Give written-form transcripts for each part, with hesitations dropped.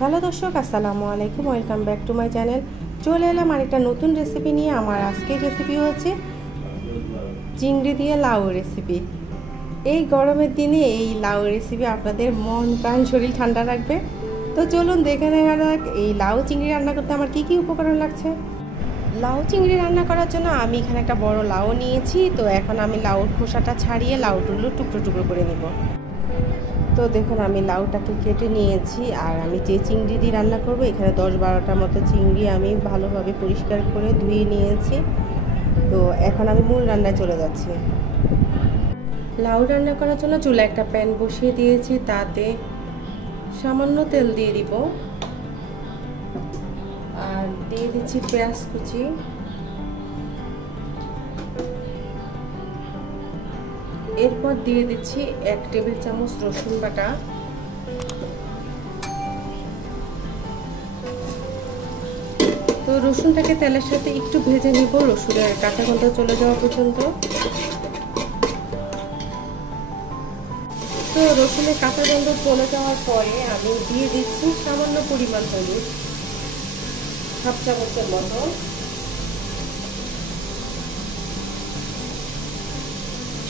Hello দর্শক, আসসালামু আলাইকুম। Welcome back to my channel. চলে এলাম আরেকটা নতুন রেসিপি নিয়ে। আমার আজকের রেসিপি হচ্ছে চিংড়ি দিয়ে লাউ রেসিপি। এই গরমের দিনে এই লাউ রেসিপি আপনাদের মন প্রাণ শরীর ঠান্ডা রাখবে। তো চলুন দেখে নেওয়া যাক এই লাউ চিংড়ি রান্না করতে আমার কি কি উপকরণ লাগছে। লাউ চিংড়ি রান্না করার জন্য আমি এখানে একটা বড় লাউ নিয়েছি। তো এখন আমি লাউর খোসাটা ছাড়িয়ে লাউগুলো টুকরো টুকরো করে নেব। তো দেখুন আমি লাউটাকে কেটে নিয়েছি। আর আমি যে চিংড়ি দিয়ে রান্না করব, এখানে 10-12টার মতো চিংড়ি আমি ভালোভাবে পরিষ্কার করে ধুয়ে নিয়েছি। তো এখন আমি মূল রান্নায় চলে যাচ্ছি। লাউ রান্না করার জন্য চুলায় একটা প্যান বসিয়ে দিয়েছি, তাতে সামান্য তেল দিয়ে দিব আর দিয়ে দিচ্ছি পেঁয়াজ কুচি, এরপর দিয়ে দিচ্ছি 1 টেবিল চামচ রসুন বাটা, তো রসুনটাকে তেলের সাথে একটু ভেজে নিব রসুনের কাঁচা গন্ধ চলে যাওয়া পর্যন্ত। তো রসুনের কাঁচা গন্ধ চলে যাওয়ার পরে আমি দিয়ে দিচ্ছি সামান্য পরিমাণ হলুদ, 1/2 চামচের মতো,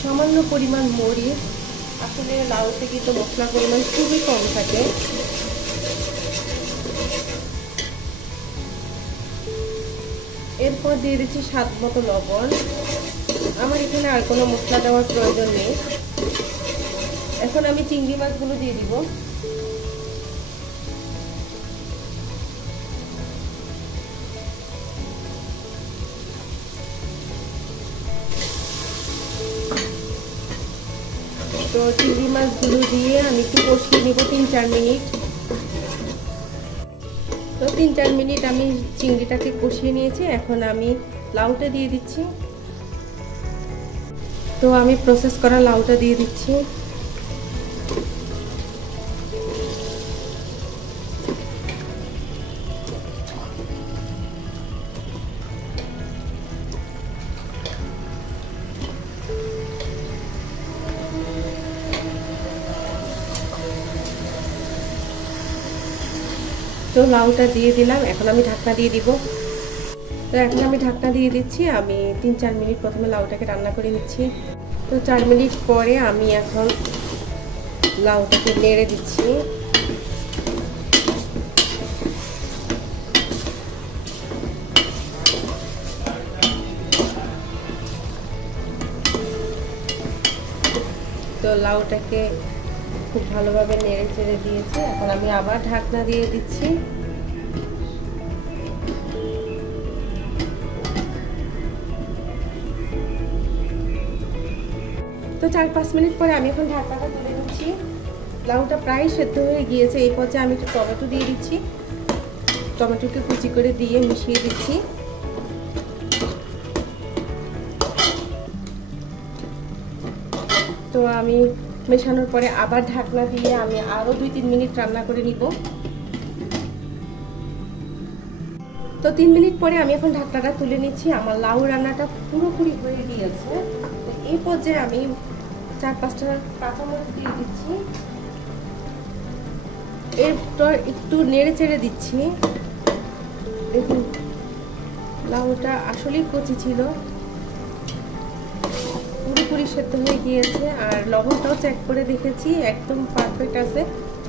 সামান্য পরিমাণ মরিচ। আসলে লাউতে কিন্তু মশলার পরিমাণ খুবই কম থাকে। এরপর দিয়ে দিচ্ছি স্বাদ মতো লবণ। আমার এখানে আর কোনো মশলা দেওয়ার প্রয়োজন নেই। এখন আমি চিংড়ি মাছগুলো দিয়ে দিব। তো চিংড়ি মাছগুলো দিয়ে আমি একটু কষিয়ে নিব 3-4 মিনিট। তো 3-4 মিনিট আমি চিংড়িটাকে কষিয়ে নিয়েছি। এখন আমি লাউটা দিয়ে দিচ্ছি। তো আমি প্রসেস করা লাউটা দিয়ে দিচ্ছি। তো লাউটা দিয়ে দিলাম, এখন আমি ঢাকনা দিয়ে দিব। তো এখন আমি ঢাকনা দিয়ে দিচ্ছি। আমি 3-4 মিনিট প্রথমে লাউটাকে রান্না করে নিচ্ছি। তো 4 মিনিট পরে আমি এখন লাউটাকে নেড়ে দিচ্ছি। তো লাউটাকে খুব ভালোভাবে নেড়ে চেড়ে দিয়েছি। এখন আমি আবার ঢাকনা দিয়ে দিচ্ছি। তো 4-5 মিনিট পরে আমি এখন ঢাকনাটা তুলে নিচ্ছি। লাউটা প্রায় সেদ্ধ হয়ে গিয়েছে। এই পর্যায়ে আমি একটু টমেটো দিয়ে দিচ্ছি। টমেটোকে কুচি করে দিয়ে মিশিয়ে দিচ্ছি। তো আমি মেশানোর পরে আবার ঢাকনা দিয়ে আমি আরো 2-3 মিনিট রান্না করে নিব। তো 3 মিনিট পরে আমি এখন ঢাকনাটা তুলে নিচ্ছি। আমার লাউ রান্নাটা পুরোপুরি হয়ে গিয়েছে। তো এই পর্যায়ে আমি 4-5টা কাঁচামরিচ দিয়ে দিচ্ছি। এরপর একটু নেড়ে চেড়ে দিচ্ছি। দেখুন লাউটা আসলেই কচি ছিল, পুরোপুরি সেদ্ধ হয়ে গিয়েছে। আর লবণটাও চেক করে দেখেছি, একদম পারফেক্ট আছে।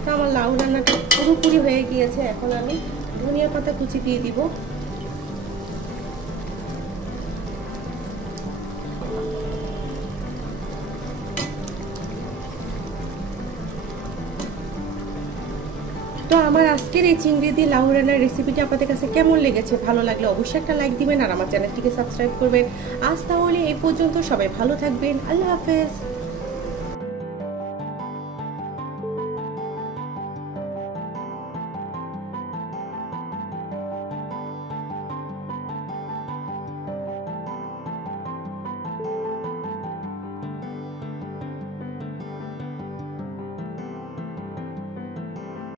তো আমার লাউ রান্নাটা পুরোপুরি হয়ে গিয়েছে। এখন আমি ধনিয়া পাতা কুচি দিয়ে দিব। তো আমার আজকের এই চিংড়ি দিয়ে লাউ রান্নার রেসিপিটি আপনাদের কাছে কেমন লেগেছে? ভালো লাগলে অবশ্যই একটা লাইক দিবেন আর আমার চ্যানেলটিকে সাবস্ক্রাইব করবেন। আজ তাহলে এই পর্যন্ত, সবাই ভালো থাকবেন। আল্লাহ হাফেজ।